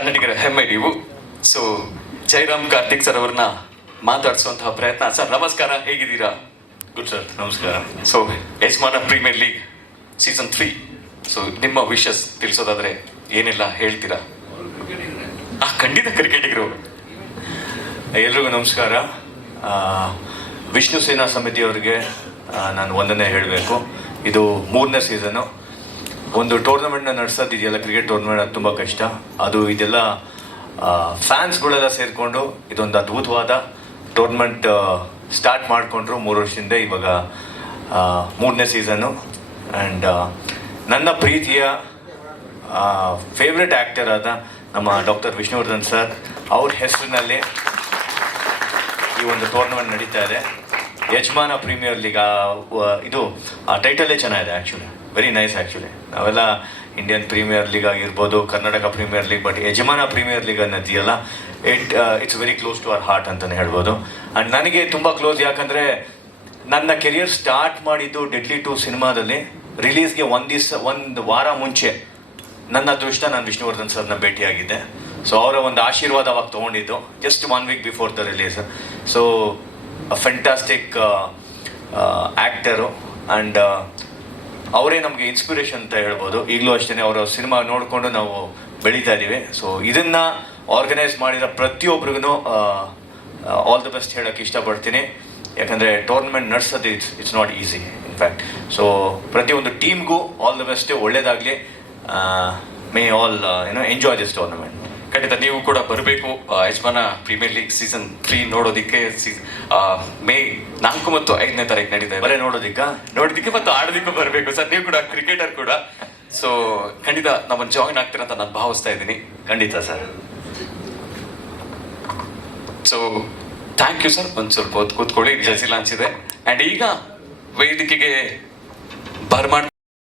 ಕನ್ನಡಿಗರ ಹೆಮ್ಮೆ ನೀವು. ಸೊ ಜೈರಾಮ್ ಕಾರ್ತಿಕ್ ಸರ್ ಅವ್ರನ್ನ ಮಾತಾಡಿಸುವಂತಹ ಪ್ರಯತ್ನ. ಸರ್ ನಮಸ್ಕಾರ ಹೇಗಿದ್ದೀರಾ? ಗುಡ್ ಸರ್ ನಮಸ್ಕಾರ. So Yajamana premier league season three so ನಿಮ್ಮ ವಿಷಸ್ ತಿಳಿಸೋದಾದ್ರೆ ಏನೆಲ್ಲ ಹೇಳ್ತೀರಾ? ಆ ಖಂಡಿತ ಕ್ರಿಕೆಟಿಗರು ಎಲ್ರಿಗೂ ನಮಸ್ಕಾರ. ವಿಷ್ಣು ಸೇನಾ ಸಮಿತಿಯವರಿಗೆ ನಾನು ಒಂದನೇ ಹೇಳಬೇಕು. ಇದು ಮೂರನೇ ಸೀಸನು ಒಂದು ಟೂರ್ನಮೆಂಟ್ನ ನಡೆಸೋದಿದೆಯಲ್ಲ ಕ್ರಿಕೆಟ್ ಟೂರ್ನಮೆಂಟ್ ಅದು ತುಂಬ ಕಷ್ಟ. ಅದು ಇದೆಲ್ಲ ಫ್ಯಾನ್ಸ್ಗಳೆಲ್ಲ ಸೇರಿಕೊಂಡು ಇದೊಂದು ಅದ್ಭುತವಾದ ಟೂರ್ನಮೆಂಟ್ ಸ್ಟಾರ್ಟ್ ಮಾಡಿಕೊಂಡ್ರು ಮೂರು ವರ್ಷದಿಂದ ಇವಾಗ ಮೂರನೇ ಸೀಸನ್ನು ಆ್ಯಂಡ್ ನನ್ನ ಪ್ರೀತಿಯ ಫೇವ್ರೆಟ್ ಆ್ಯಕ್ಟರ್ ಆದ ನಮ್ಮ ಡಾಕ್ಟರ್ ವಿಷ್ಣುವರ್ಧನ್ ಸರ್ ಅವ್ರ ಹೆಸರಿನಲ್ಲಿ ಈ ಒಂದು ಟೂರ್ನಮೆಂಟ್ ನಡೀತಾ ಇದೆ. ಯಜಮಾನ ಪ್ರೀಮಿಯರ್ ಲೀಗ್ ಇದು, ಆ ಟೈಟಲೇ ಚೆನ್ನಾಗಿದೆ ಆ್ಯಕ್ಚುಲಿ ವೆರಿ ನೈಸ್ ಆ್ಯಕ್ಚುಲಿ ನಾವೆಲ್ಲ ಇಂಡಿಯನ್ ಪ್ರೀಮಿಯರ್ ಲೀಗ್ ಆಗಿರ್ಬೋದು, Karnataka premier league but Yajamana premier league ಅನ್ನೋದಿಯಲ್ಲ it it's very close to our heart ಅಂತಲೇ ಹೇಳ್ಬೋದು. ಆ್ಯಂಡ್ ನನಗೆ ತುಂಬ ಕ್ಲೋಸ್ ಯಾಕಂದರೆ, ನನ್ನ ಕೆರಿಯರ್ ಸ್ಟಾರ್ಟ್ ಮಾಡಿದ್ದು ಡೆಡ್ಲಿ ಟು ಸಿನಿಮಾದಲ್ಲಿ ರಿಲೀಸ್ಗೆ ಒಂದು ದಿವಸ, ಒಂದು ವಾರ ಮುಂಚೆ, ನನ್ನ ಅದೃಷ್ಟ ನಾನು ವಿಷ್ಣುವರ್ಧನ್ ಸರ್ನ ಭೇಟಿಯಾಗಿದ್ದೆ. ಸೊ ಅವರ ಒಂದು ಆಶೀರ್ವಾದ ಅವಾಗ ತೊಗೊಂಡಿದ್ದು just one week before the release so fantastic actor and ಅವರೇ ನಮಗೆ ಇನ್ಸ್ಪಿರೇಷನ್ ಅಂತ ಹೇಳ್ಬೋದು. ಈಗಲೂ ಅಷ್ಟೇ ಅವರ ಸಿನಿಮಾ ನೋಡಿಕೊಂಡು ನಾವು ಬೆಳೀತಾ ಇದ್ದೀವಿ ಸೊ ಇದನ್ನು ಆರ್ಗನೈಸ್ ಮಾಡಿರೋ ಪ್ರತಿಯೊಬ್ರಿಗೂ ಆಲ್ ದ ಬೆಸ್ಟ್ ಹೇಳೋಕ್ಕೆ ಇಷ್ಟಪಡ್ತೀನಿ. ಯಾಕಂದರೆ ಟೂರ್ನಮೆಂಟ್ ನಡೆಸೋದು it's it's not easy in fact so ಪ್ರತಿಯೊಂದು ಟೀಮ್ಗೂ ಆಲ್ ದ ಬೆಸ್ಟ್ ಒಳ್ಳೇದಾಗಲಿ. ಮೇ ಆಲ್ ಏನೋ ಎಂಜಾಯ್ ದಿಸ್ ಟೂರ್ನಮೆಂಟ್ ಖಂಡಿತ ನೀವು ಕೂಡ ಬರಬೇಕು. ಯಜಮಾನ ಪ್ರೀಮಿಯರ್ ಲೀಗ್ ಸೀಸನ್ ತ್ರೀ ನೋಡೋದಿಕ್ಕೆ ಮೇ ನಾಲ್ಕು ಮತ್ತು ಐದನೇ ತಾರೀಕು ನಡೀತಾ ಇದೆ. ಬರೇ ನೋಡೋದಿಕ್ಕ? ನೋಡೋದಿಕ್ಕೆ ಮತ್ತು ಆಡೋದಿಕ್ಕೂ ಬರಬೇಕು ಸರ್. ನೀವು ಕೂಡ ಕ್ರಿಕೆಟರ್ ಕೂಡ. ಸೊ ಖಂಡಿತ ನಮ್ಮನ್ನು ಜಾಯಿನ್ ಆಗ್ತೀರ ಅಂತ ನಾನು ಭಾವಿಸ್ತಾ ಇದ್ದೀನಿ. ಖಂಡಿತ sir. So thank you sir ಒಂದು ಸ್ವಲ್ಪ ಹೊತ್ತು ಕೂತ್ಕೊಳ್ಳಿ ಲಾಂಚ್ ಇದೆ ಆ್ಯಂಡ್ ಈಗ ವೇದಿಕೆಗೆ ಬರ್ಮಾಡ್